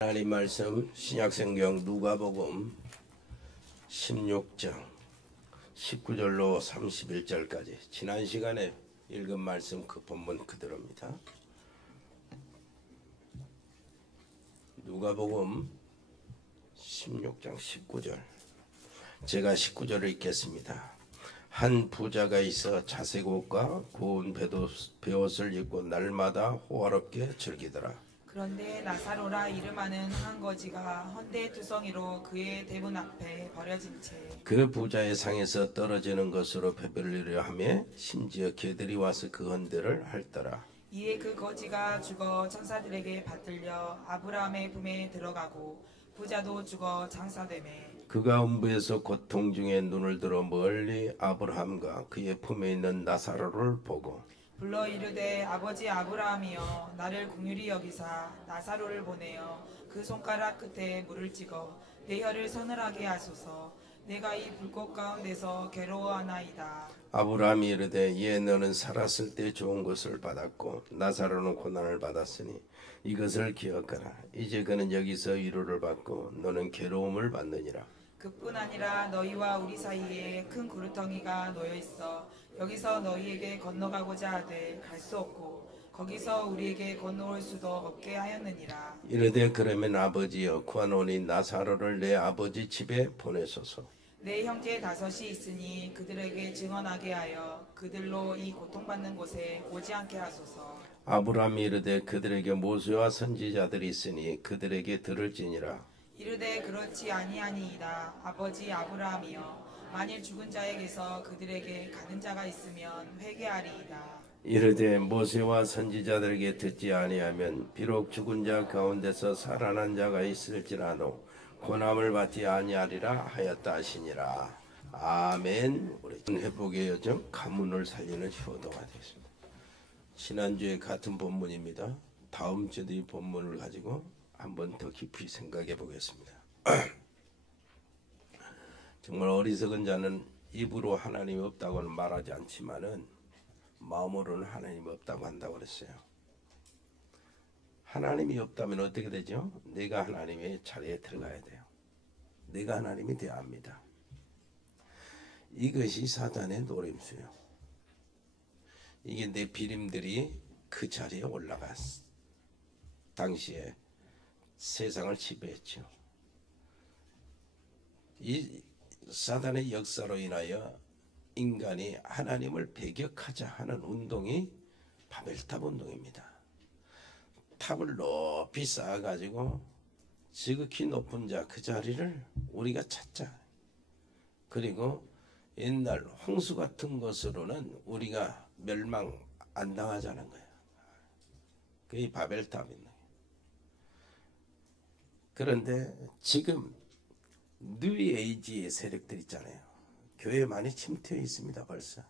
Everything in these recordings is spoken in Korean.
하나님 말씀 신약성경 누가복음 16장 19절로 31절까지 지난 시간에 읽은 말씀 그 본문 그대로입니다. 누가복음 16장 19절, 제가 19절을 읽겠습니다. 한 부자가 있어 자색 옷과 고운 베옷을 입고 날마다 호화롭게 즐기더라. 그런데 나사로라 이름하는 한 거지가 헌데 두성이로 그의 대문 앞에 버려진 채 그 부자의 상에서 떨어지는 것으로 배불리려 하며 심지어 개들이 와서 그 헌데를 핥더라. 이에 그 거지가 죽어 천사들에게 받들려 아브라함의 품에 들어가고 부자도 죽어 장사되매 그가 음부에서 고통 중에 눈을 들어 멀리 아브라함과 그의 품에 있는 나사로를 보고 불러 이르되 아버지 아브라함이여 나를 긍휼히 여기사 나사로를 보내어 그 손가락 끝에 물을 찍어 내 혀를 서늘하게 하소서. 내가 이 불꽃 가운데서 괴로워하나이다. 아브라함이 이르되 이에 너는 살았을 때 좋은 것을 받았고 나사로는 고난을 받았으니 이것을 기억하라. 이제 그는 여기서 위로를 받고 너는 괴로움을 받느니라. 그뿐 아니라 너희와 우리 사이에 큰 구루텅이가 놓여 있어 여기서 너희에게 건너가고자 하되 갈 수 없고 거기서 우리에게 건너올 수도 없게 하였느니라. 이르되 그러면 아버지여 구하노니 나사로를 내 아버지 집에 보내소서. 내 형제 다섯이 있으니 그들에게 증언하게 하여 그들로 이 고통받는 곳에 오지 않게 하소서. 아브라함이 이르되 그들에게 모세와 선지자들이 있으니 그들에게 들을지니라. 이르되 그렇지 아니하니이다. 아버지 아브라함이여 만일 죽은 자에게서 그들에게 가는 자가 있으면 회개하리이다. 이르되 모세와 선지자들에게 듣지 아니하면 비록 죽은 자 가운데서 살아난 자가 있을지라도 고난을 받지 아니하리라 하였다 하시니라. 아멘. 우리 회복의 여정 가문을 살리는 효도가 되겠습니다. 지난주에 같은 본문입니다. 다음 주도 이 본문을 가지고 한번 더 깊이 생각해 보겠습니다. 정말 어리석은 자는 입으로 하나님이 없다고는 말하지 않지만은 마음으로는 하나님이 없다고 한다고 그랬어요. 하나님이 없다면 어떻게 되죠? 내가 하나님의 자리에 들어가야 돼요. 내가 하나님이 되어야 합니다. 이것이 사단의 노림수예요. 이게 내 비림들이 그 자리에 올라갔어. 당시에 세상을 지배했죠. 이 사단의 역사로 인하여 인간이 하나님을 배격하자 하는 운동이 바벨탑 운동입니다. 탑을 높이 쌓아가지고 지극히 높은 자 그 자리를 우리가 찾자. 그리고 옛날 홍수 같은 것으로는 우리가 멸망 안 당하자는 거야. 그게 바벨탑입니다. 그런데 지금 뉴에이지 세력들 있잖아요. 교회 많이 침투해 있습니다. 벌써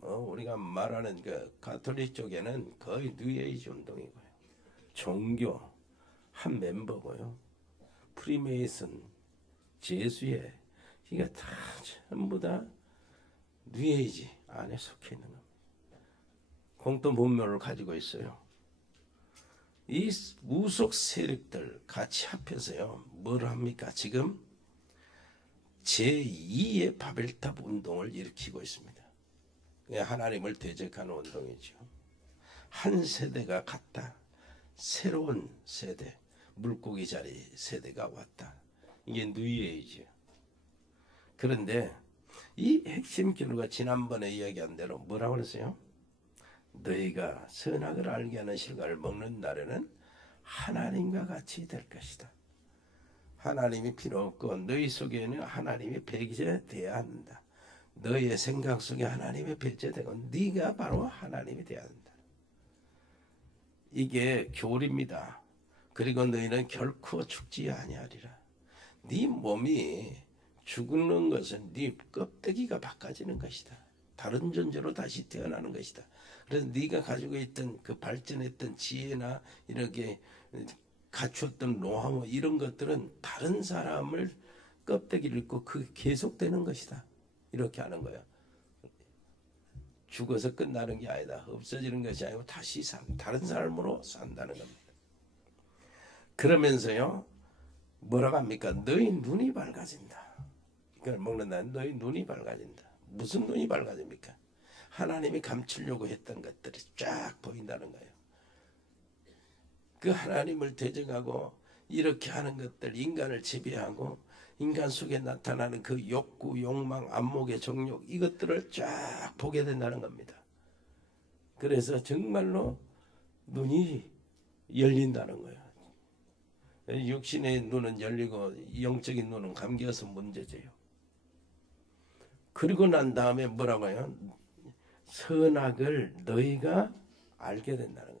우리가 말하는 그 가톨릭 쪽에는 거의 뉴에이지 운동이고요. 종교 한 멤버고요. 프리메이슨, 제수회 이게 다 전부 다 뉴에이지 안에 속해 있는 겁니다. 공통 분모를 가지고 있어요. 이 무속 세력들 같이 합해서요. 뭘 합니까? 지금 제2의 바벨탑 운동을 일으키고 있습니다. 하나님을 대적하는 운동이죠. 한 세대가 갔다. 새로운 세대, 물고기 자리 세대가 왔다. 이게 뉴에이지예요. 그런데 이 핵심 결과 지난번에 이야기한 대로 뭐라고 그랬어요? 너희가 선악을 알게 하는 실과를 먹는 날에는 하나님과 같이 될 것이다. 하나님이 필요 없고 너희 속에는 하나님이 배제되어야 한다. 너희의 생각 속에 하나님이 배제되고 네가 바로 하나님이 되어야 한다. 이게 교리입니다. 그리고 너희는 결코 죽지 아니하리라. 네 몸이 죽는 것은 네 껍데기가 바꿔지는 것이다. 다른 존재로 다시 태어나는 것이다. 그래서 네가 가지고 있던 그 발전했던 지혜나 이렇게 갖추었던 노하우 이런 것들은 다른 사람을 껍데기를 입고 그게 계속되는 것이다. 이렇게 하는 거야. 죽어서 끝나는 게 아니다. 없어지는 것이 아니고 다시 다른 삶으로 산다는 겁니다. 그러면서요 뭐라고 합니까? 너희 눈이 밝아진다. 이걸 먹는다. 너희 눈이 밝아진다. 무슨 눈이 밝아집니까? 하나님이 감추려고 했던 것들이 쫙 보인다는 거예요. 그 하나님을 대적하고 이렇게 하는 것들, 인간을 지배하고 인간 속에 나타나는 그 욕구, 욕망, 안목의 정욕, 이것들을 쫙 보게 된다는 겁니다. 그래서 정말로 눈이 열린다는 거예요. 육신의 눈은 열리고 영적인 눈은 감겨서 문제제요. 그리고 난 다음에 뭐라고 해요? 선악을 너희가 알게 된다는 거예요.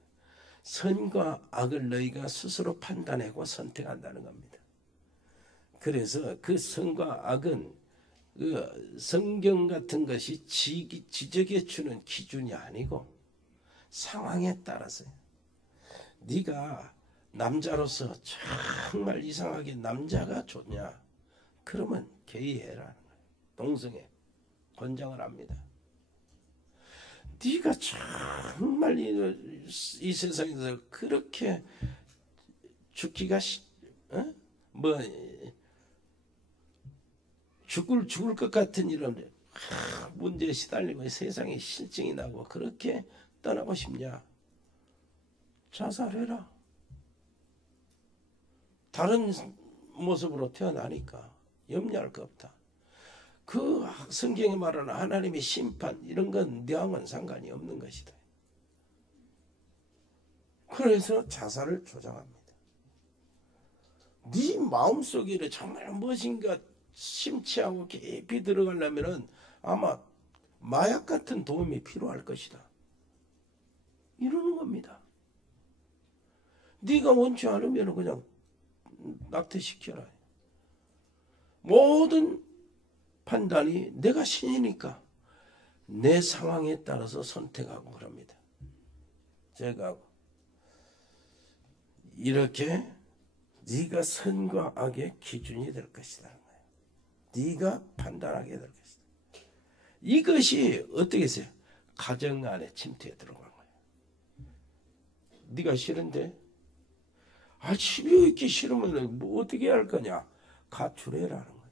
선과 악을 너희가 스스로 판단하고 선택한다는 겁니다. 그래서 그 선과 악은 그 성경 같은 것이 지적해 주는 기준이 아니고 상황에 따라서요. 네가 남자로서 정말 이상하게 남자가 좋냐? 그러면 게이해라는 거예요. 동성애 권장을 합니다. 네가 정말 이 세상에서 그렇게 죽기가 죽을 것 같은 이런 문제에 시달리고 세상에 실증이 나고 그렇게 떠나고 싶냐? 자살해라. 다른 모습으로 태어나니까 염려할 거 없다. 그 성경에 말하는 하나님의 심판 이런 건 너하고는 상관이 없는 것이다. 그래서 자살을 조장합니다. 네 마음속에 정말 무엇인가 심취하고 깊이 들어가려면 아마 마약 같은 도움이 필요할 것이다. 이러는 겁니다. 네가 원치 않으면 그냥 낙태시켜라. 모든 판단이 내가 신이니까 내 상황에 따라서 선택하고 그럽니다. 제가 이렇게 네가 선과 악의 기준이 될 것이다. 네가 판단하게 될 것이다. 이것이 어떻게 했어요? 가정 안에 침투에 들어간 거예요. 네가 싫은데 집에 있기 싫으면 뭐 어떻게 할 거냐? 가출해라는 거예요.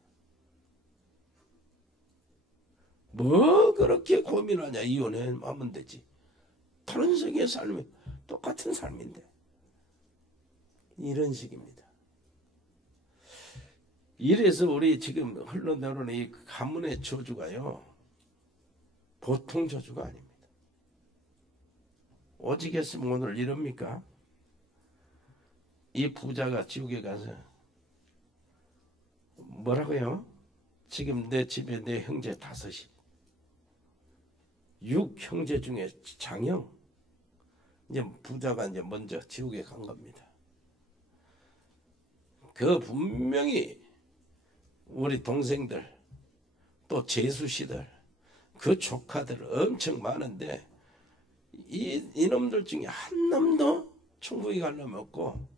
뭐 그렇게 고민하냐? 이혼하면 되지. 다른 세계의 삶이 똑같은 삶인데 이런 식입니다. 이래서 우리 지금 흘러나오는 이 가문의 저주가요 보통 저주가 아닙니다. 오직 했으면 오늘 이럽니까? 이 부자가 지옥에 가서 뭐라고요? 지금 내 집에 내 형제 5이 6형제 중에 장형 이제 부자가 이제 먼저 지옥에 간 겁니다. 그 분명히 우리 동생들 또 재수씨들 그 조카들 엄청 많은데 이놈들 중에 한 놈도 천국에 갈 놈이 없고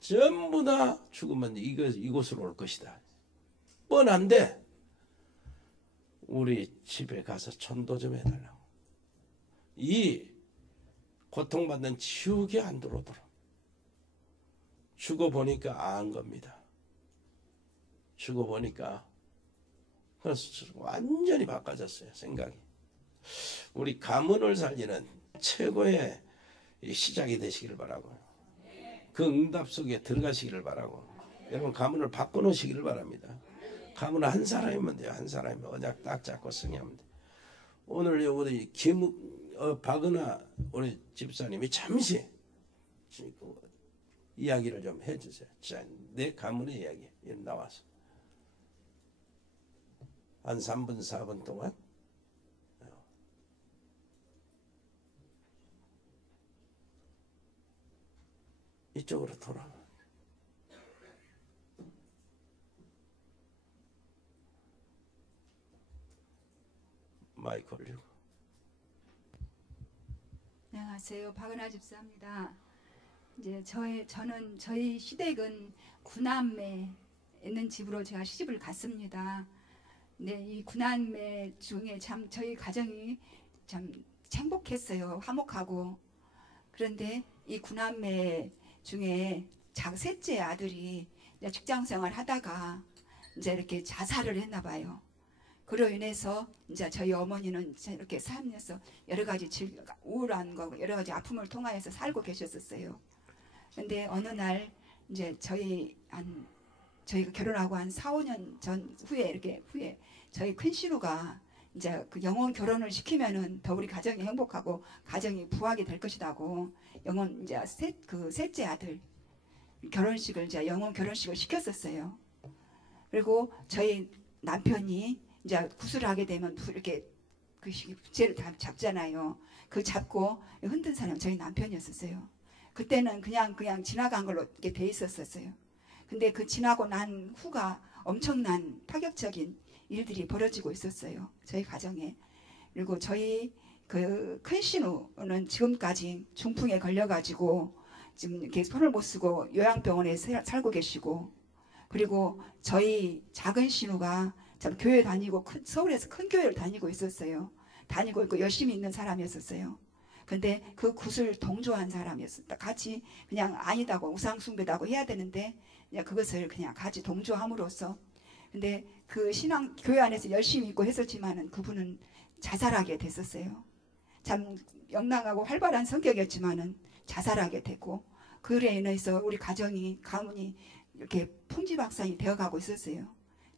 전부 다 죽으면 이곳으로 올 것이다. 뻔한데 우리 집에 가서 전도 좀 해달라고. 이 고통받는 지옥에 안 들어오도록. 죽어보니까 안 겁니다. 죽어보니까 그래서 완전히 바꿔졌어요. 생각이. 우리 가문을 살리는 최고의 시작이 되시길 바라고 그 응답 속에 들어가시기를 바라고 여러분 가문을 바꿔놓으시기를 바랍니다. 가문은 한 사람이면 돼요. 한 사람이 언약 딱 잡고 승리하면 돼요. 오늘 우리 박은하 우리 집사님이 잠시 이야기를 좀 해주세요. 자, 내 가문의 이야기 나와서 한 3분 4분 동안 이쪽으로 돌아. 마이크 올리고. 안녕하세요. 박은하 집사입니다. 이제 저는 저희 시댁은 구남매 있는 집으로 제가 시집을 갔습니다. 네, 이 구남매 중에 참 저희 가정이 참 행복했어요. 화목하고. 그런데 이 구남매 중에 셋째 아들이 이제 직장 생활 하다가 이제 이렇게 자살을 했나 봐요. 그로 인해서 이제 저희 어머니는 이렇게 살면서 여러 가지 우울한 거, 여러 가지 아픔을 통하여서 살고 계셨었어요. 근데 어느 날 이제 저희가 결혼하고 한 4, 5년 전 후에 저희 큰 시루가 이제 그 영혼 결혼을 시키면은 더 우리 가정이 행복하고 가정이 부하게 될 것이라고 영혼 이제 셋째 아들 결혼식을 이제 영혼 결혼식을 시켰었어요. 그리고 저희 남편이 이제 구슬을 하게 되면 이렇게 그 부채를 다 잡잖아요. 그 잡고 흔든 사람은 저희 남편이었었어요. 그때는 그냥 지나간 걸로 이렇게 돼 있었어요. 근데 그 지나고 난 후가 엄청난 파격적인 일들이 벌어지고 있었어요. 저희 가정에. 그리고 저희 그 큰 신우는 지금까지 중풍에 걸려가지고 지금 이렇게 손을 못 쓰고 요양병원에 살고 계시고, 그리고 저희 작은 신우가 참 교회 다니고 서울에서 큰 교회를 다니고 있었어요. 다니고 있고 열심히 있는 사람이었었어요. 근데 그 굿을 동조한 사람이었습니다. 같이 그냥 아니다고 우상숭배다고 해야 되는데 그냥 그것을 그냥 같이 동조함으로써, 근데 그 교회 안에서 열심히 있고 했었지만은 그분은 자살하게 됐었어요. 참 명랑하고 활발한 성격이었지만은 자살하게 됐고, 그에 인해서 우리 가문이 이렇게 풍지박산이 되어가고 있었어요.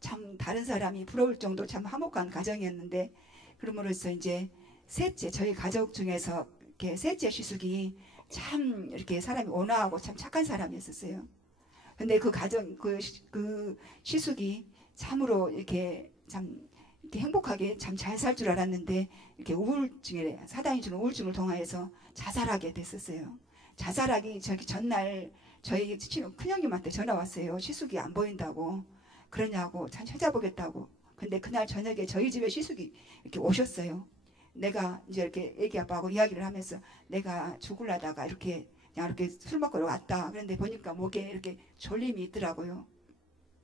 참 다른 사람이 부러울 정도 참 화목한 가정이었는데, 그러므로써 이제 저희 가족 중에서 이렇게 셋째 시숙이 참 이렇게 사람이 온화하고 참 착한 사람이었었어요. 근데 그 시숙이 참으로 이렇게 행복하게 참 잘 살 줄 알았는데 이렇게 사단이 주는 우울증을 통하여서 자살하게 됐었어요. 자살하기 전날 저희 큰형님한테 전화 왔어요. 시숙이 안 보인다고. 그러냐고 참 찾아보겠다고. 근데 그날 저녁에 저희 집에 시숙이 이렇게 오셨어요. 내가 이제 이렇게 애기 아빠하고 이야기를 하면서 내가 죽으려다가 이렇게 술 먹고 왔다. 그런데 보니까 목에 이렇게 졸림이 있더라고요.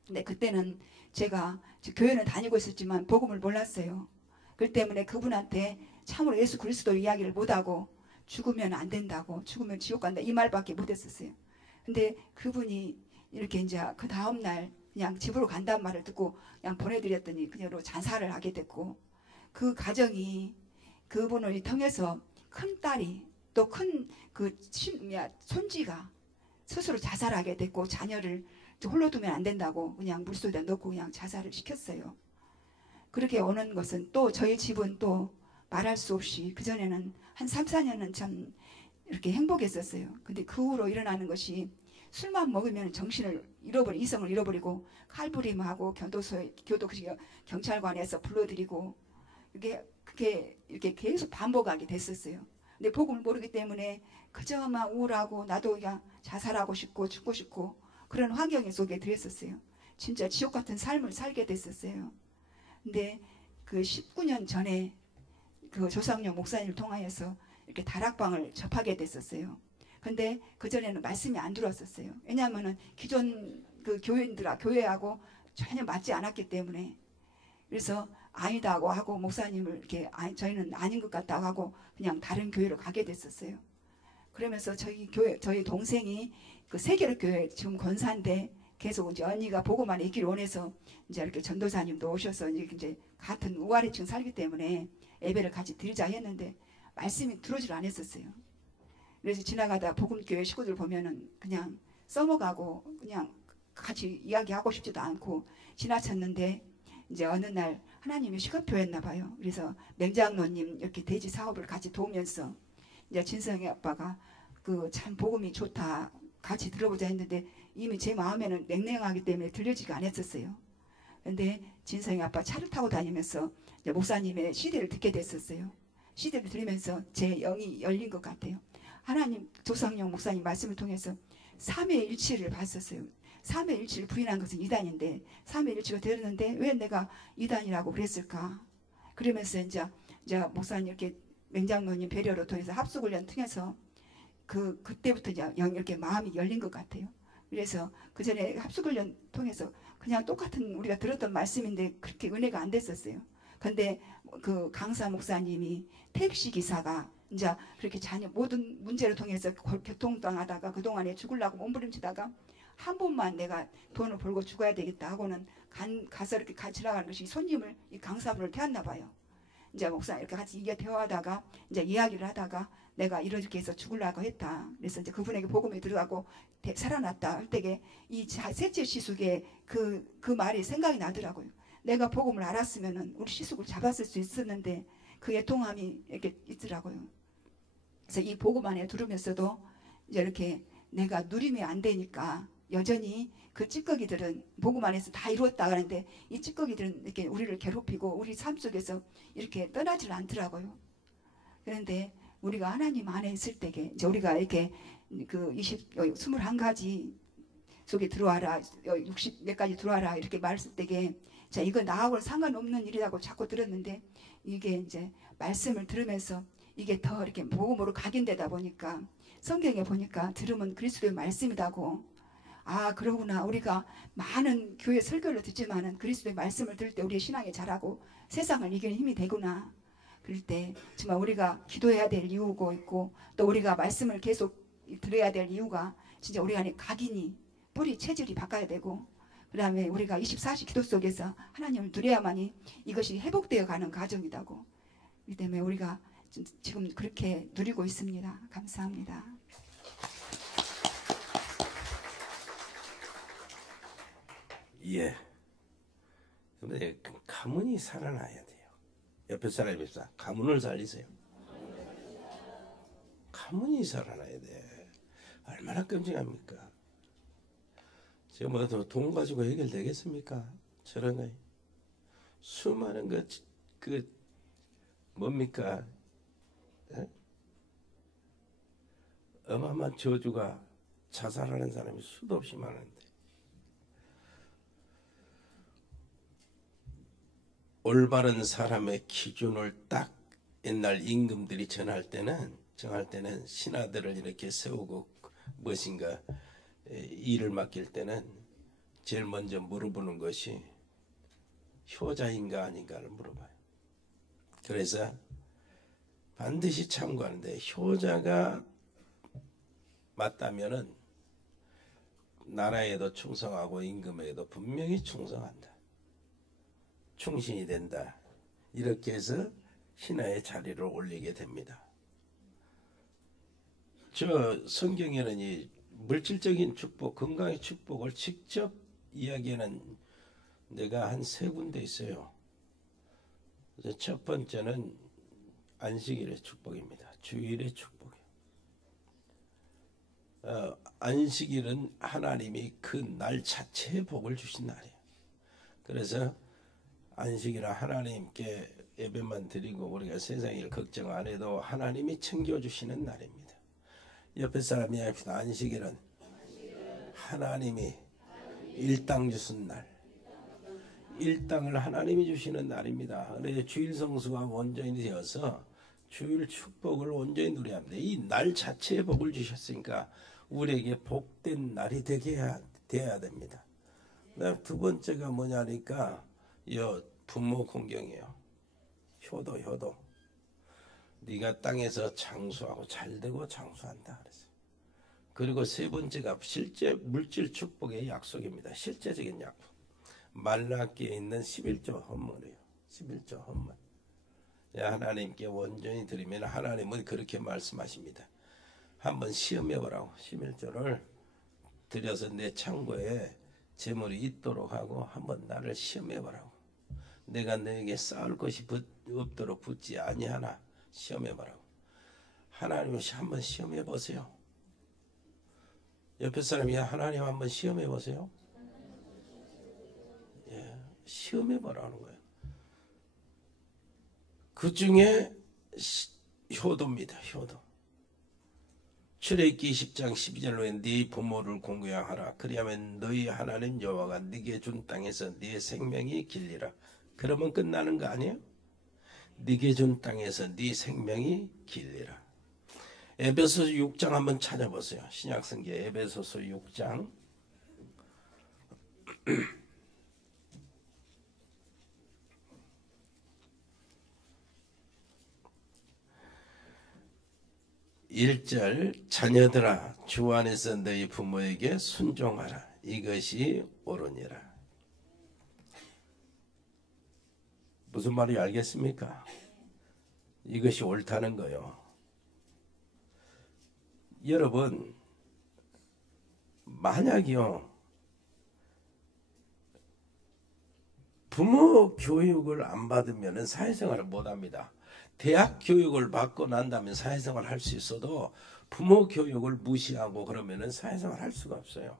근데 그때는 제가 교회는 다니고 있었지만 복음을 몰랐어요. 그 때문에 그분한테 참으로 예수 그리스도 이야기를 못하고 죽으면 안 된다고, 죽으면 지옥 간다 이 말밖에 못했었어요. 근데 그분이 이렇게 이제 그 다음날 그냥 집으로 간다는 말을 듣고 그냥 보내드렸더니 그녀로 자살을 하게 됐고, 그 가정이 그분을 통해서 큰 딸이 또 큰 손지가 스스로 자살하게 됐고, 자녀를 홀로 두면 안 된다고 그냥 물속에다 넣고 그냥 자살을 시켰어요. 그렇게 오는 것은 또 저희 집은 또 말할 수 없이 그전에는 한 3, 4년은 참 이렇게 행복했었어요. 근데 그 후로 일어나는 것이 술만 먹으면 이성을 잃어버리고 칼부림하고 경찰관에서 불러들이고 그게 이렇게 계속 반복하게 됐었어요. 근데 복음을 모르기 때문에 그저만 우울하고 나도 그냥 자살하고 싶고 죽고 싶고 그런 환경 속에 들었었어요. 진짜 지옥 같은 삶을 살게 됐었어요. 근데 그 19년 전에 그 조상용 목사님을 통하여서 이렇게 다락방을 접하게 됐었어요. 근데 그전에는 말씀이 안 들어왔었어요. 왜냐하면은 기존 그 교회하고 전혀 맞지 않았기 때문에. 그래서 아니다고 하고 목사님을 이렇게 저희는 아닌 것 같다고 하고 그냥 다른 교회로 가게 됐었어요. 그러면서 저희 동생이 그 세계로 교회 지금 권사인데 계속 이제 언니가 보고만 있기를 원해서 이제 이렇게 전도사님도 오셔서 이제 같은 우아래층 살기 때문에 예배를 같이 드리자 했는데 말씀이 들어오질 않았었어요. 그래서 지나가다 복음교회 식구들 보면은 그냥 써먹하고 그냥 같이 이야기하고 싶지도 않고 지나쳤는데, 이제 어느 날 하나님이 시간표였나 봐요. 그래서 맹장로님 이렇게 대지 사업을 같이 도우면서 이제 진성이 아빠가 그 참 복음이 좋다 같이 들어보자 했는데 이미 제 마음에는 냉랭하기 때문에 들려지가 않았었어요. 근데 진성이 아빠 차를 타고 다니면서 이제 목사님의 CD를 듣게 됐었어요. CD를 들으면서 제 영이 열린 것 같아요. 하나님 조상용 목사님 말씀을 통해서 삼위일체를 봤었어요. 삼위일체를 부인한 것은 이단인데 삼위일체가 되었는데 왜 내가 이단이라고 그랬을까? 그러면서 이제 목사님 이렇게 맹장로님 배려로 통해서 합숙훈련 통해서 그때부터 이제 이렇게 마음이 열린 것 같아요. 그래서 그 전에 합숙훈련 통해서 그냥 똑같은 우리가 들었던 말씀인데 그렇게 은혜가 안 됐었어요. 근데 그 강사 목사님이 택시 기사가 이제 그렇게 자녀 모든 문제를 통해서 교통당하다가 그동안에 죽으려고 몸부림치다가 한 번만 내가 돈을 벌고 죽어야 되겠다 하고는 가서 이렇게 같이 나가는 것이 손님을 이 강사분을 태웠나 봐요. 이제 목사 이렇게 같이 이게 대화하다가 이제 이야기를 하다가 내가 이렇게 해서 죽으려고 했다. 그래서 이제 그분에게 복음이 들어가고 살아났다 할 때에 이 셋째 시숙의 그 말이 생각이 나더라고요. 내가 복음을 알았으면은 우리 시숙을 잡았을 수 있었는데 그 애통함이 이렇게 있더라고요. 그래서 이 복음 안에 들으면서도 이제 이렇게 내가 누리면 안 되니까 여전히 그 찌꺼기들은 복음 안에서 다 이루었다 하는데 이 찌꺼기들은 이렇게 우리를 괴롭히고 우리 삶 속에서 이렇게 떠나질 않더라고요. 그런데 우리가 하나님 안에 있을 때에 이제 우리가 이렇게 그 21가지 속에 들어와라 60 몇 가지 들어와라 이렇게 말했을 때에 자 이거 나하고는 상관없는 일이라고 자꾸 들었는데 이게 이제 말씀을 들으면서 이게 더 이렇게 복음으로 각인되다 보니까 성경에 보니까 들으면 그리스도의 말씀이라고 아 그러구나 우리가 많은 교회 설교를 듣지만은 그리스도의 말씀을 들을 때 우리의 신앙이 자라고 세상을 이기는 힘이 되구나 그럴 때 정말 우리가 기도해야 될 이유고 있고 또 우리가 말씀을 계속 들어야 될 이유가 진짜 우리 안에 각인이 뿌리 체질이 바꿔야 되고 그 다음에 우리가 24시 기도 속에서 하나님을 누려야만이 이것이 회복되어 가는 과정이라고 그렇기 때문에 우리가 지금 그렇게 누리고 있습니다. 감사합니다. 예. 근데 가문이 살아나야 돼요. 옆에 사람이 봅시다. 가문을 살리세요. 가문이 살아나야 돼. 얼마나 끔찍합니까? 지금 뭐 돈 가지고 해결되겠습니까? 저런 거 수많은 그 뭡니까? 에? 어마어마한 저주가 자살하는 사람이 수도 없이 많은데 올바른 사람의 기준을 딱 옛날 임금들이 정할 때는 신하들을 이렇게 세우고 무엇인가 일을 맡길 때는 제일 먼저 물어보는 것이 효자인가 아닌가를 물어봐요. 그래서 반드시 참고하는데 효자가 맞다면은 나라에도 충성하고 임금에도 분명히 충성한다. 충신이 된다. 이렇게 해서 신하의 자리를 올리게 됩니다. 저 성경에는 이 물질적인 축복, 건강의 축복을 직접 이야기하는 데가 한 3군데 있어요. 첫 번째는 안식일의 축복입니다. 주일의 축복이에요. 안식일은 하나님이 그 날 자체에 복을 주신 날이에요. 그래서 안식일은 하나님께 예배만 드리고 우리가 세상 일 걱정 안 해도 하나님이 챙겨주시는 날입니다. 옆에 사람이 합시다. 안식일은 하나님이 일당 주신 날. 일당을 하나님이 주시는 날입니다. 그래서 주일 성수가 온전히 되어서 주일 축복을 온전히 누려야 합니다. 이 날 자체에 복을 주셨으니까 우리에게 복된 날이 되어야 됩니다. 두 번째가 뭐냐니까 부모 공경이에요. 효도. 네가 땅에서 장수하고 잘되고 장수한다 그랬어요. 그리고 세 번째가 실제 물질 축복의 약속입니다. 실제적인 약속. 말라기에 있는 11조 헌물이에요. 11조 헌물. 하나님께 온전히 드리면 하나님은 그렇게 말씀하십니다. 한번 시험해보라고. 11조를 드려서 내 창고에 재물이 있도록 하고 한번 나를 시험해보라고. 내가 너에게 쌓을 것이 없도록 붙지 아니하나 시험해보라고. 하나님을 한번 시험해보세요. 옆에 사람이 하나님 한번 시험해보세요. 시험해보라는 거예요. 그 중에 효도입니다. 효도. 출애굽기 10장 12절로 네 부모를 공경하라. 그리하면 너희 하나님 여호와가 네게 준 땅에서 네 생명이 길리라. 그러면 끝나는 거 아니에요? 네게 준 땅에서 네 생명이 길리라. 에베소서 6장 한번 찾아보세요. 신약성경 에베소서 6장 1절 자녀들아 주 안에서 너희 부모에게 순종하라. 이것이 옳으니라. 무슨 말인지 알겠습니까? 이것이 옳다는 거요. 여러분 만약이요 부모 교육을 안 받으면 사회생활을 못합니다. 대학 교육을 받고 난다면 사회생활을 할 수 있어도 부모 교육을 무시하고 그러면 사회생활을 할 수가 없어요.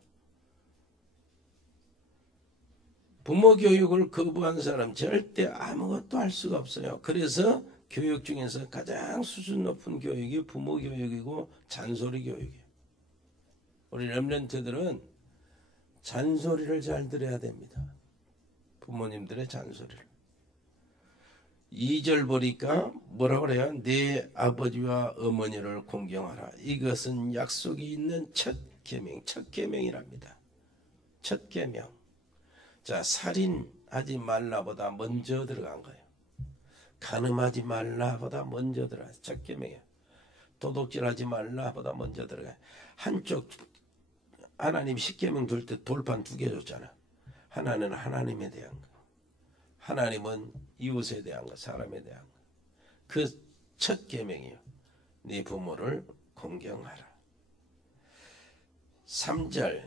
부모 교육을 거부한 사람 절대 아무것도 할 수가 없어요. 그래서 교육 중에서 가장 수준 높은 교육이 부모 교육이고 잔소리 교육이에요. 우리 렘넌트들은 잔소리를 잘 들어야 됩니다. 부모님들의 잔소리를. 2절 보니까 뭐라고 그래요? 내 아버지와 어머니를 공경하라. 이것은 약속이 있는 첫 계명, 첫 계명이랍니다. 첫 계명. 자, 살인하지 말라보다 먼저 들어간 거예요. 간음하지 말라보다 먼저 들어가요. 첫 계명이에요. 도둑질하지 말라보다 먼저 들어가요. 한쪽 하나님 10계명 둘 때 돌판 2개 줬잖아. 하나는 하나님에 대한 거, 하나님은 이웃에 대한 거, 사람에 대한 거. 그 첫 계명이요. 네 부모를 공경하라. 3절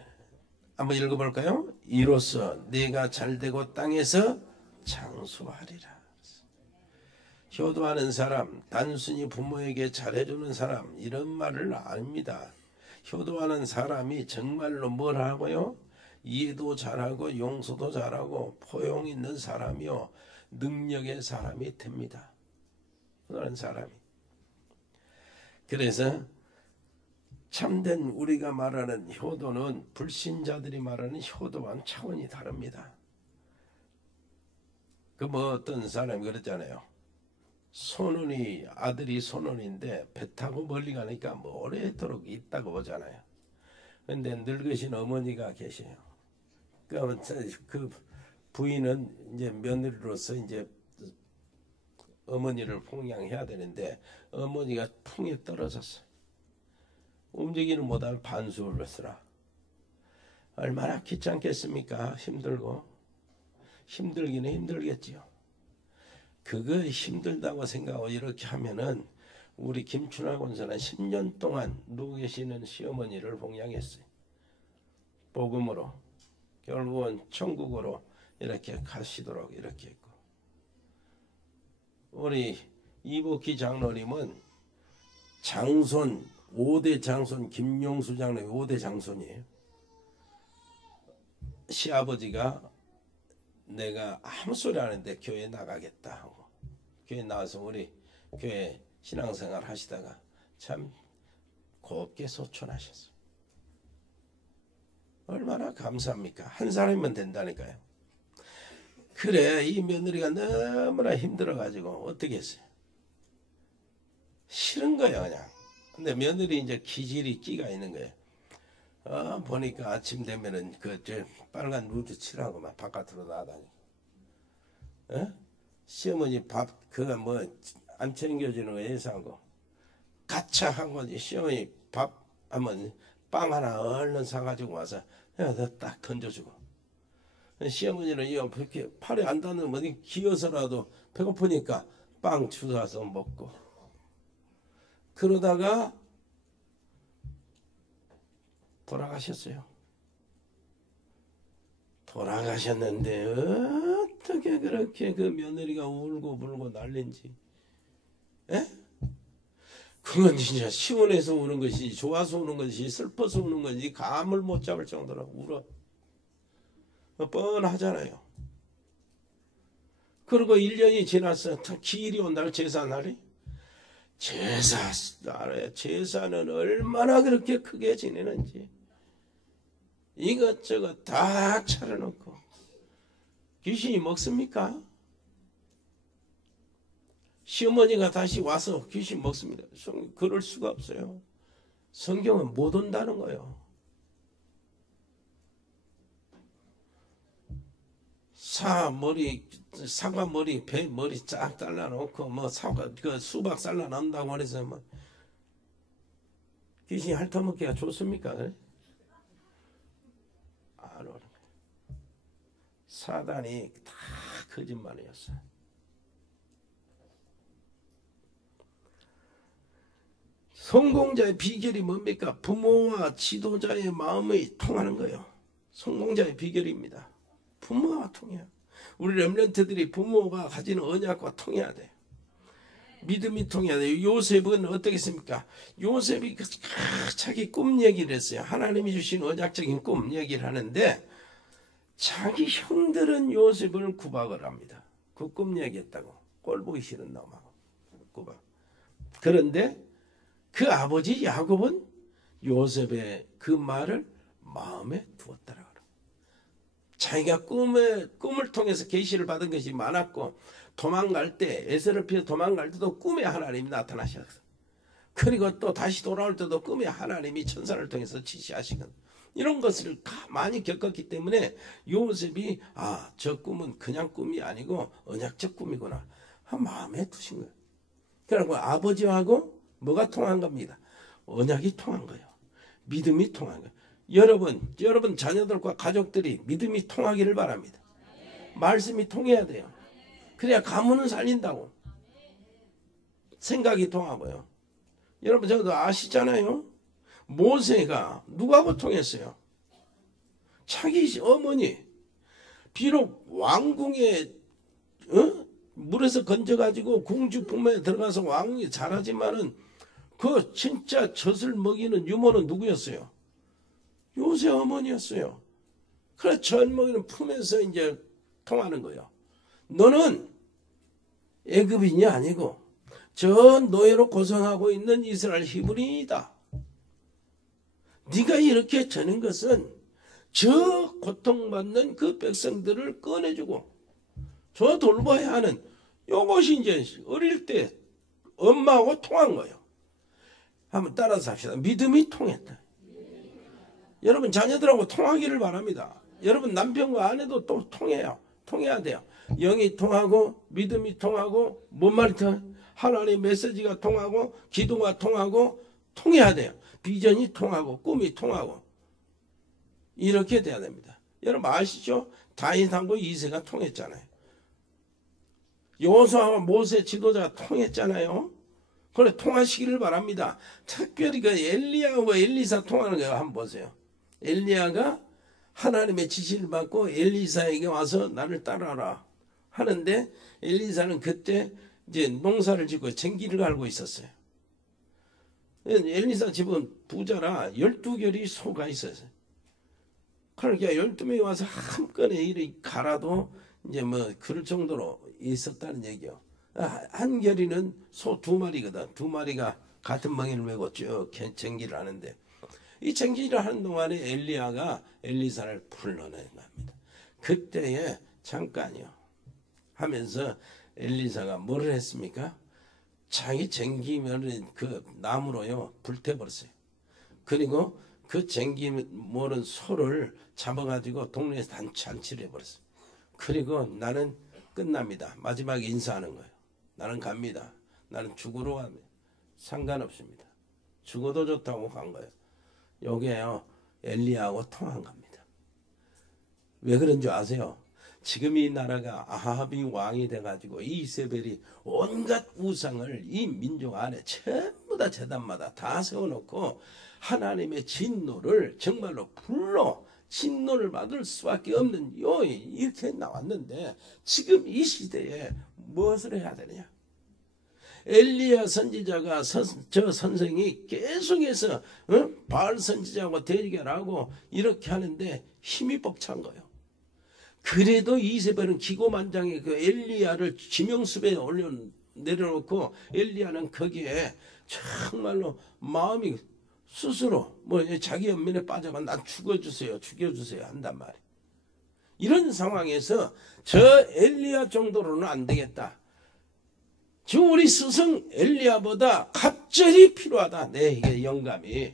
한번 읽어볼까요? 이로써 네가 잘되고 땅에서 장수하리라. 효도하는 사람, 단순히 부모에게 잘해주는 사람 이런 말을 아닙니다. 효도하는 사람이 정말로 뭘 하고요? 이해도 잘하고 용서도 잘하고 포용 있는 사람이요 능력의 사람이 됩니다. 그런 사람이. 그래서 참된 우리가 말하는 효도는 불신자들이 말하는 효도와는 차원이 다릅니다. 그 뭐 어떤 사람이 그랬잖아요. 손원이 아들이 손원인데 배 타고 멀리 가니까 뭐 오래도록 있다고 보잖아요. 근데 늙으신 어머니가 계세요. 그 부인은 이제 며느리로서 이제 어머니를 봉양해야 되는데 어머니가 풍에 떨어졌어. 움직이는 못하면 반수를 쓰라. 얼마나 귀찮겠습니까? 힘들고. 힘들기는 힘들겠지요. 그거 힘들다고 생각하고 이렇게 하면은 우리 김춘하 권사는 10년 동안 누워 계시는 시어머니를 봉양했어요. 복음으로. 결국은 천국으로 이렇게 가시도록 이렇게 했고. 우리 이복희 장로님은 장손 5대 장손 김용수 장로님 5대 장손이에요. 시아버지가 내가 아무 소리 안 하는데 교회 나가겠다 하고 교회 나와서 우리 교회 신앙생활 하시다가 참 곱게 소천하셨어요. 얼마나 감사합니까? 한 사람이면 된다니까요. 그래 이 며느리가 너무나 힘들어가지고 어떻게 했어요? 싫은 거예요 그냥. 근데 며느리 이제 기질이 끼가 있는 거예요. 보니까 아침 되면은 저 빨간 루즈 칠하고 막 바깥으로 나다니고. 시어머니 밥 그거 뭐 안 챙겨주는 거 예사하고 가차하고 시어머니 밥 하면 빵 하나 얼른 사가지고 와서 딱 던져주고. 시어머니는 이렇게 팔에 안 닿는 어디 기어서라도 배고프니까 빵 주워서 먹고. 그러다가 돌아가셨어요. 돌아가셨는데 어떻게 그렇게 그 며느리가 울고 불고 난린지. 에? 그건 진짜 시원해서 우는 것이 좋아서 우는 것이 슬퍼서 우는 것이 감을 못 잡을 정도로 울어. 뻔하잖아요. 그리고 1년이 지났어. 기일이 온다고 제사날이. 제사는 얼마나 그렇게 크게 지내는지 이것저것 다 차려놓고 귀신이 먹습니까? 시어머니가 다시 와서 귀신 먹습니다. 그럴 수가 없어요. 성경은 못 온다는 거예요. 사과 머리, 배 머리 쫙 잘라놓고 뭐 사과 그 수박 잘라놓는다고 해서 뭐 귀신이 핥아먹기가 좋습니까? 그래? 안 오는 거예요. 사단이 다 거짓말이었어요. 성공자의 비결이 뭡니까? 부모와 지도자의 마음이 통하는 거예요. 성공자의 비결입니다. 부모와 통해요. 우리 렘넌트들이 부모가 가지는 언약과 통해야 돼요. 믿음이 통해야 돼요. 요셉은 어떻겠습니까? 요셉이 자기 꿈 얘기를 했어요. 하나님이 주신 언약적인 꿈 얘기를 하는데 자기 형들은 요셉을 구박을 합니다. 그 꿈 얘기했다고. 꼴 보기 싫은 놈하고 구박. 그런데 그 아버지 야곱은 요셉의 그 말을 마음에 두었다라고. 자기가 꿈을 통해서 계시를 받은 것이 많았고 도망갈 때 에서를 피해 도망갈 때도 꿈에 하나님이 나타나셨어요. 그리고 또 다시 돌아올 때도 꿈에 하나님이 천사를 통해서 지시하시거든. 이런 것을 많이 겪었기 때문에 요셉이 저 꿈은 그냥 꿈이 아니고 언약적 꿈이구나 마음에 두신 거예요. 그리고 아버지하고 뭐가 통한 겁니다. 언약이 통한 거예요. 믿음이 통한 거예요. 여러분 자녀들과 가족들이 믿음이 통하기를 바랍니다. 말씀이 통해야 돼요. 그래야 가문은 살린다고. 생각이 통하고요. 여러분 저도 아시잖아요. 모세가 누구하고 통했어요? 자기 어머니. 비록 왕궁에 물에서 건져가지고 공주 품에 들어가서 왕궁에 자라지만은 그 진짜 젖을 먹이는 유모는 누구였어요? 요새 어머니였어요. 그래 젖 먹이는 품에서 이제 통하는 거예요. 너는 애굽인이 아니고 저 노예로 고생하고 있는 이스라엘 히브리인이다. 네가 이렇게 되는 것은 저 고통받는 그 백성들을 꺼내주고 저 돌봐야 하는 요것이 이제 어릴 때 엄마하고 통한 거예요. 한번 따라서 합시다. 믿음이 통했다. 여러분 자녀들하고 통하기를 바랍니다. 여러분 남편과 아내도 또 통해요. 통해야 돼요. 영이 통하고 믿음이 통하고 뭔 말이죠? 하나님의 메시지가 통하고 기도가 통하고 통해야 돼요. 비전이 통하고 꿈이 통하고 이렇게 돼야 됩니다. 여러분 아시죠? 다윗하고 이새가 통했잖아요. 여호수아와 모세 지도자가 통했잖아요. 그래 통하시기를 바랍니다. 특별히 그 엘리야하고 엘리사 통하는 거 한번 보세요. 엘리야가 하나님의 지시를 받고 엘리사에게 와서 나를 따라라 하는데 엘리사는 그때 이제 농사를 짓고 쟁기를 갈고 있었어요. 엘리사 집은 부자라 12결이 소가 있었어요. 그러니까 12명이 와서 한꺼번에 이렇게 갈아도 이제 뭐 그럴 정도로 있었다는 얘기요. 한 결이는 소 2마리거든. 2마리가 같은 멍에를 메고 쭉 쟁기를 하는데 이 쟁기를 하는 동안에 엘리야가 엘리사를 불러낸 겁니다. 그때에 잠깐요 하면서 엘리사가 뭐를 했습니까? 자기 쟁기면은 그 나무로요 불태버렸어요. 그리고 그 쟁기 모른 소를 잡아가지고 동네에서 잔치를 해버렸어요. 그리고 나는 끝납니다. 마지막에 인사하는 거예요. 나는 갑니다. 나는 죽으러 갑니다. 상관없습니다. 죽어도 좋다고 간 거예요. 요게요 엘리야하고 통한 겁니다. 왜 그런 줄 아세요? 지금 이 나라가 아합이 왕이 돼가지고 이세벨이 온갖 우상을 이 민족 안에 전부 다 제단마다 다 세워놓고 하나님의 진노를 정말로 불러 진노를 받을 수밖에 없는 요인 이렇게 나왔는데 지금 이 시대에 무엇을 해야 되느냐? 엘리야 선지자가 저 선생이 계속해서 바알 선지자하고 대결하고 이렇게 하는데 힘이 벅찬 거예요. 그래도 이세벨은 기고만장의 그 엘리야를 지명수배에 내려놓고 엘리야는 거기에 정말로 마음이 스스로 뭐 자기 연민에 빠져가 난 죽여주세요 한단 말이에요. 이런 상황에서 저 엘리야 정도로는 안 되겠다. 지금 우리 스승 엘리야보다 갑절이 필요하다. 이게 영감이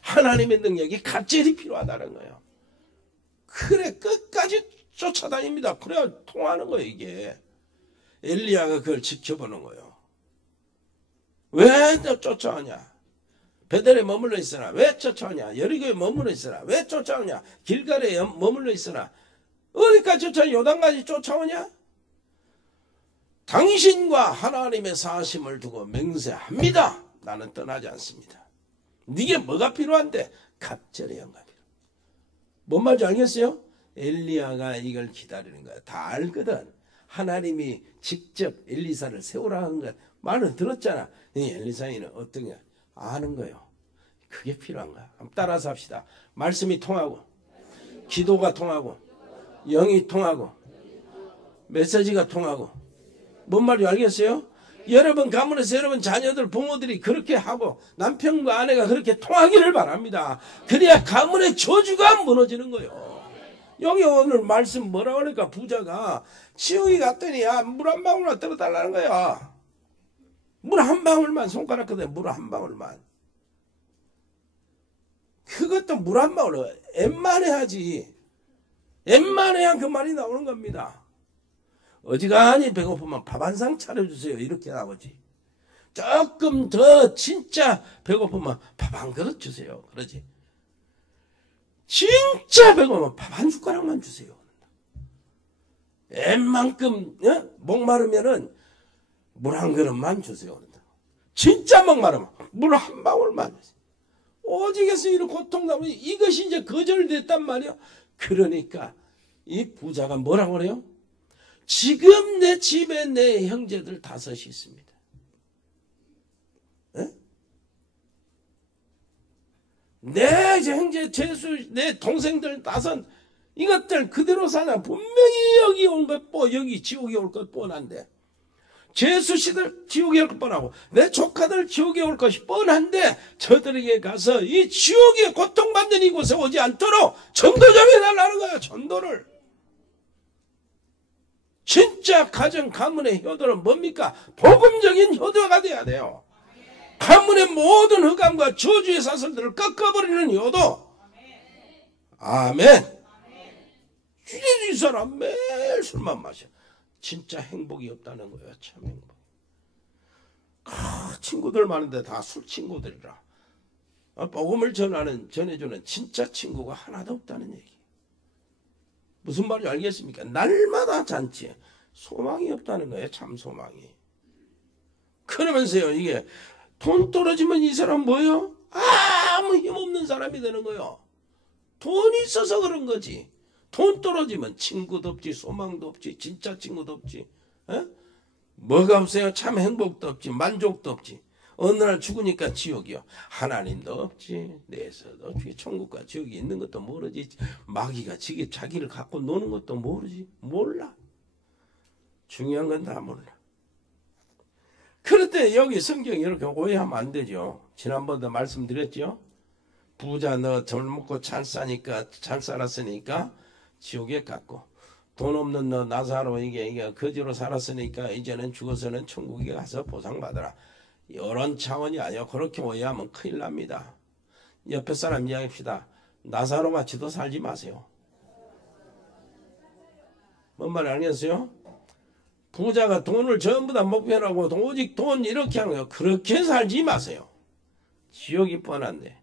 하나님의 능력이 갑절이 필요하다는 거예요. 그래 끝까지 쫓아다닙니다. 그래야 통하는 거예요. 이게 엘리야가 그걸 지켜보는 거예요. 왜 쫓아오냐? 베델에 머물러 있으나 왜 쫓아오냐? 여리고에 머물러 있으나 왜 쫓아오냐? 길갈에 머물러 있으나 어디까지 쫓아오냐? 요단까지 쫓아오냐? 당신과 하나님의 사심을 두고 맹세합니다. 나는 떠나지 않습니다. 네게 뭐가 필요한데? 갑절의 영감이라. 뭔 말인지 알겠어요? 엘리야가 이걸 기다리는 거야. 다 알거든. 하나님이 직접 엘리사를 세우라 한 것 말을 들었잖아. 이 엘리사는 어떠냐? 아는 거예요. 그게 필요한 거야. 한번 따라서 합시다. 말씀이 통하고, 기도가 통하고, 영이 통하고, 메시지가 통하고. 뭔 말인지 알겠어요? 여러분 가문에서 여러분 자녀들 부모들이 그렇게 하고 남편과 아내가 그렇게 통하기를 바랍니다. 그래야 가문의 저주가 무너지는 거예요. 여기 오늘 말씀 뭐라고 그러니까 부자가 지옥에 갔더니 물 한 방울만 떨어달라는 거야. 물 한 방울만, 손가락 끝에 물 한 방울만. 그것도 물 한 방울 웬만해야지. 웬만해야 그 말이 나오는 겁니다. 어지간히 배고프면 밥 한 상 차려주세요. 이렇게 나오지. 조금 더 진짜 배고프면 밥 한 그릇 주세요. 그러지. 진짜 배고프면 밥 한 숟가락만 주세요. 웬만큼 목마르면은 물 한 그릇만 주세요. 진짜 목마르면 물 한 방울만 주세요. 오직에서 이런 고통당하면 이것이 이제 거절됐단 말이야. 그러니까 이 부자가 뭐라고 그래요? 지금 내 집에 내 형제들 5이 있습니다. 에? 내 형제, 제수, 내 동생들 5 이것들 그대로 사나 분명히 여기 온 것, 여기 지옥에 올 것 뻔한데 제수씨들 지옥에 올 것 뻔하고 내 조카들 지옥에 올 것이 뻔한데 저들에게 가서 이 지옥에 고통받는 이곳에 오지 않도록 전도 좀 해달라는 거야. 전도를. 진짜 가정 가문의 효도는 뭡니까? 복음적인 효도가 돼야 돼요. 가문의 모든 흑암과 저주의 사슬들을 꺾어버리는 효도. 아멘. 이 사람 매일 술만 마셔. 진짜 행복이 없다는 거예요. 참 행복. 친구들 많은데 다 술 친구들이라. 복음을 전해주는 진짜 친구가 하나도 없다는 얘기. 무슨 말인지 알겠습니까? 날마다 잔치. 소망이 없다는 거예요. 참 소망이. 그러면서요. 이게 돈 떨어지면 이 사람 뭐예요? 아무 힘없는 사람이 되는 거예요. 돈이 있어서 그런 거지. 돈 떨어지면 친구도 없지. 소망도 없지. 진짜 친구도 없지. 에? 뭐가 없어요? 참 행복도 없지. 만족도 없지. 어느 날 죽으니까 지옥이요. 하나님도 없지. 내서도 없지. 천국과 지옥이 있는 것도 모르지. 마귀가 자기를 갖고 노는 것도 모르지. 몰라. 중요한 건 다 몰라. 그럴 때 여기 성경이 이렇게 오해하면 안 되죠. 지난번도 말씀드렸죠. 부자 너 돈 먹고 잘 살았으니까 지옥에 갔고 돈 없는 너 나사로 이게 거지로 살았으니까 이제는 죽어서는 천국에 가서 보상받아라. 이런 차원이 아니요. 그렇게 오해하면 큰일 납니다. 옆에 사람 이야기합시다. 나사로 같이도 살지 마세요. 뭔 말 알겠어요? 부자가 돈을 전부 다 목표라고 오직 돈 이렇게 하는 거예요. 그렇게 살지 마세요. 지옥이 뻔한데.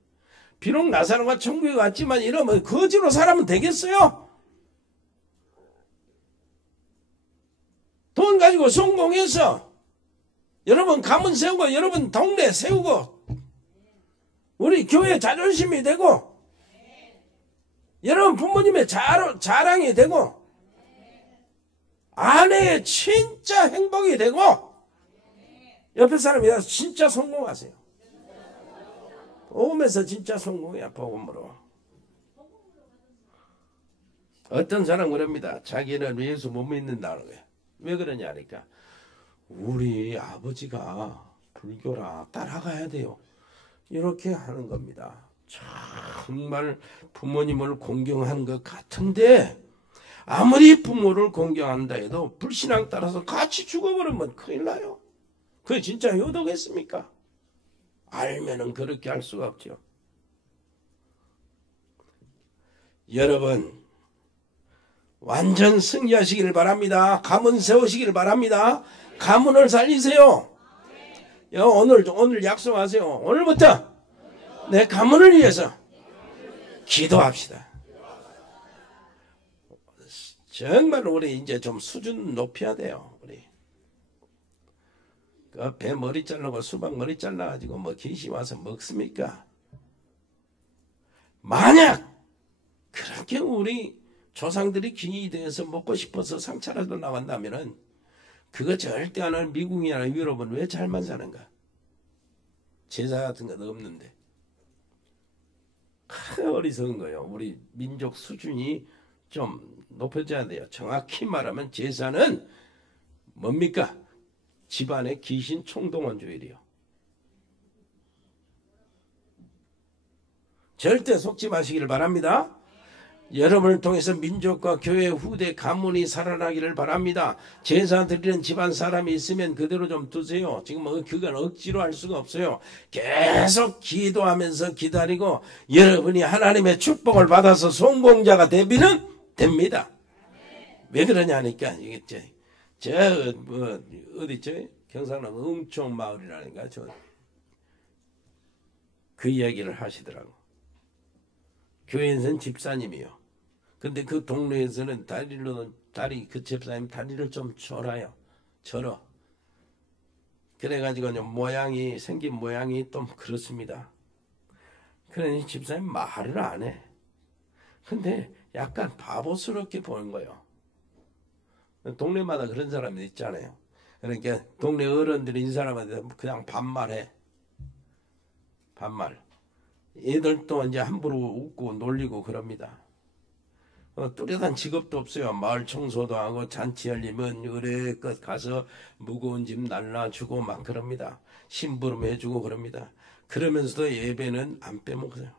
비록 나사로가 천국에 갔지만 이러면 거지로 살면 되겠어요? 돈 가지고 성공해서 여러분 가문 세우고 여러분 동네 세우고 우리 교회 자존심이 되고 여러분 부모님의 자랑이 되고 아내의 진짜 행복이 되고 옆에 사람이 진짜 성공하세요. 복음에서 진짜 성공이야. 복음으로. 어떤 사람 그럽니다. 자기는 예수 못 믿는다는 거야. 왜 그러냐니까 우리 아버지가 불교라 따라가야 돼요. 이렇게 하는 겁니다. 정말 부모님을 공경한 것 같은데 아무리 부모를 공경한다 해도 불신앙 따라서 같이 죽어버리면 큰일 나요. 그게 진짜 효도겠습니까? 알면은 그렇게 할 수가 없죠. 여러분 완전 승리하시길 바랍니다. 가문 세우시길 바랍니다. 가문을 살리세요. 오늘 약속하세요. 오늘부터 내 가문을 위해서 기도합시다. 정말 우리 이제 좀 수준 높여야 돼요. 우리 그 배 머리 잘라고 수박 머리 잘라가지고 뭐 귀신 와서 먹습니까? 만약 그렇게 우리 조상들이 귀인이 되어서 먹고 싶어서 상처라도 나간다면은 그거 절대 안 하는 미국이나 유럽은 왜 잘만 사는가? 제사 같은 것도 없는데. 어리석은 거예요. 우리 민족 수준이 좀 높아져야 돼요. 정확히 말하면 제사는 뭡니까? 집안의 귀신 총동원주일이요. 절대 속지 마시기를 바랍니다. 여러분을 통해서 민족과 교회 후대 가문이 살아나기를 바랍니다. 제사 드리는 집안 사람이 있으면 그대로 좀 두세요. 지금 그건 억지로 할 수가 없어요. 계속 기도하면서 기다리고 여러분이 하나님의 축복을 받아서 성공자가 되기는 됩니다. 왜 그러냐니까 이게 어디죠? 경상남 응총 마을이라는가 그 이야기를 하시더라고. 교회에서는 집사님이요. 근데 그 동네에서는 그 집사님 다리를 좀 절어. 그래가지고 생긴 모양이 좀 그렇습니다. 그러니 집사님 말을 안 해. 근데 약간 바보스럽게 보는 거예요. 동네마다 그런 사람이 있잖아요. 그러니까 동네 어른들이 이 사람한테 그냥 반말해. 반말. 애들도 이제 함부로 웃고 놀리고 그럽니다. 뚜렷한 직업도 없어요. 마을 청소도 하고 잔치 열리면 의뢰껏 가서 무거운 짐 날라주고 막 그럽니다. 심부름 해주고 그럽니다. 그러면서도 예배는 안 빼먹어요.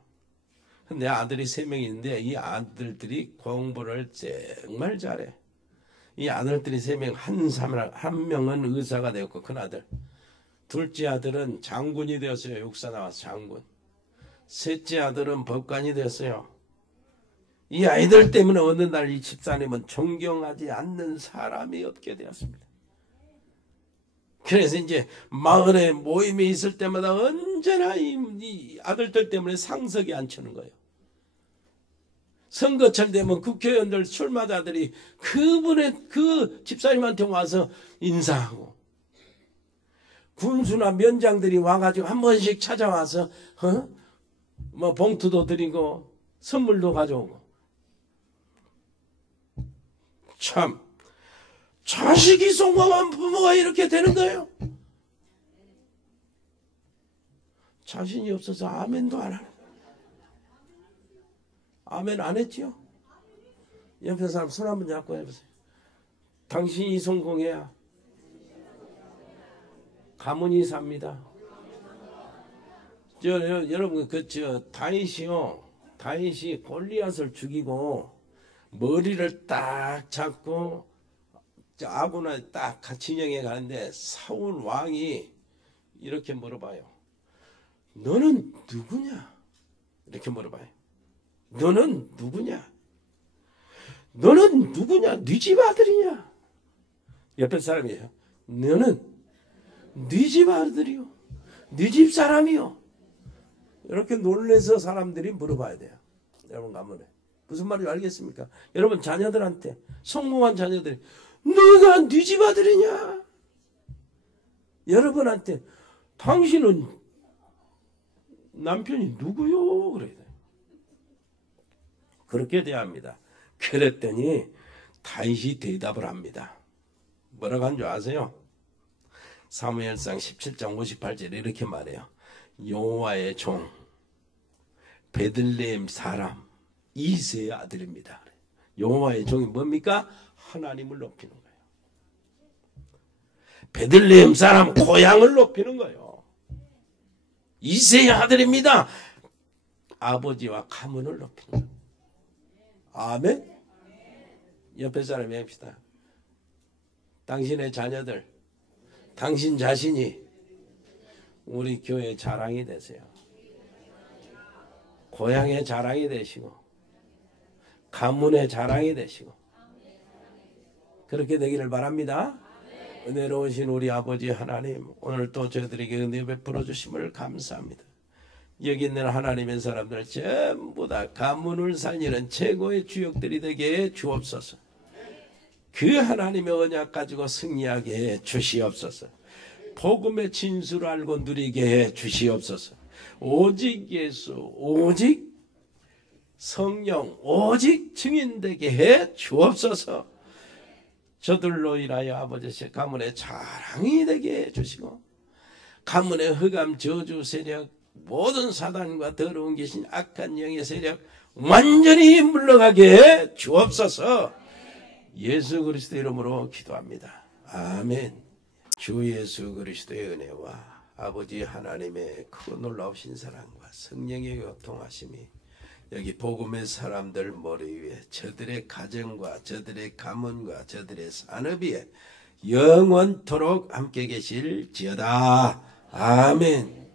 내 아들이 3명이 있는데 이 아들들이 공부를 정말 잘해. 이 아들들이 3명, 한 명은 의사가 되었고 큰아들. 둘째 아들은 장군이 되었어요. 육사 나와서 장군. 셋째 아들은 법관이 되었어요. 이 아이들 때문에 어느 날 이 집사님은 존경하지 않는 사람이 없게 되었습니다. 그래서 이제 마을에 모임이 있을 때마다 언제나 이 아들들 때문에 상석이 안 쳐는 거예요. 선거철 되면 국회의원들 출마자들이 그 집사님한테 와서 인사하고 군수나 면장들이 와가지고 한 번씩 찾아와서 뭐 봉투도 드리고 선물도 가져오고. 참 자식이 성공한 부모가 이렇게 되는 거예요. 자신이 없어서 아멘도 안 하네. 아멘 안 했지요? 옆에 사람 손 한번 잡고 해보세요. 당신이 성공해야 가문이 삽니다. 여러분 다윗이 골리앗을 죽이고 머리를 딱 잡고 아군을 딱 진영에 가는데 사울 왕이 이렇게 물어봐요. 너는 누구냐? 이렇게 물어봐요. 너는 누구냐? 너는 누구냐? 네 집 아들이냐? 옆에 사람이에요. 너는 네 집 아들이요. 네 집 사람이요. 이렇게 놀래서 사람들이 물어봐야 돼요. 여러분 가문에. 무슨 말인지 알겠습니까? 여러분 자녀들한테 성공한 자녀들이 너가 네 집 아들이냐? 여러분한테 당신은 남편이 누구요? 그래야 돼요. 그렇게 대합니다. 그랬더니 다윗이 대답을 합니다. 뭐라고 한 줄 아세요? 사무엘상 17장 58절에 이렇게 말해요. 여호와의 종 베들레헴 사람 이새의 아들입니다. 여호와의 종이 뭡니까? 하나님을 높이는 거예요. 베들레헴 사람 고향을 높이는 거예요. 이새의 아들입니다. 아버지와 가문을 높이는 거예요. 아멘. 옆에 사람이 합시다. 당신의 자녀들, 당신 자신이 우리 교회의 자랑이 되세요. 고향의 자랑이 되시고 가문의 자랑이 되시고 그렇게 되기를 바랍니다. 은혜로우신 우리 아버지 하나님, 오늘 또 저희들에게 은혜 베풀어 주심을 감사합니다. 여기 있는 하나님의 사람들 전부 다 가문을 살리는 최고의 주역들이 되게 해 주옵소서. 그 하나님의 언약 가지고 승리하게 해 주시옵소서. 복음의 진수를 알고 누리게 해 주시옵소서. 오직 예수, 오직 성령, 오직 증인되게 해 주옵소서. 저들로 인하여 아버지 가문의 자랑이 되게 해 주시고, 가문의 흑암 저주 세력, 모든 사단과 더러운 귀신, 악한 영의 세력 완전히 물러가게 해 주옵소서. 예수 그리스도 이름으로 기도합니다. 아멘. 주 예수 그리스도의 은혜와 아버지 하나님의 크고 놀라우신 사랑과 성령의 교통하심이 여기 복음의 사람들 머리 위에, 저들의 가정과 저들의 가문과 저들의 산업 위에 영원토록 함께 계실지어다. 아멘.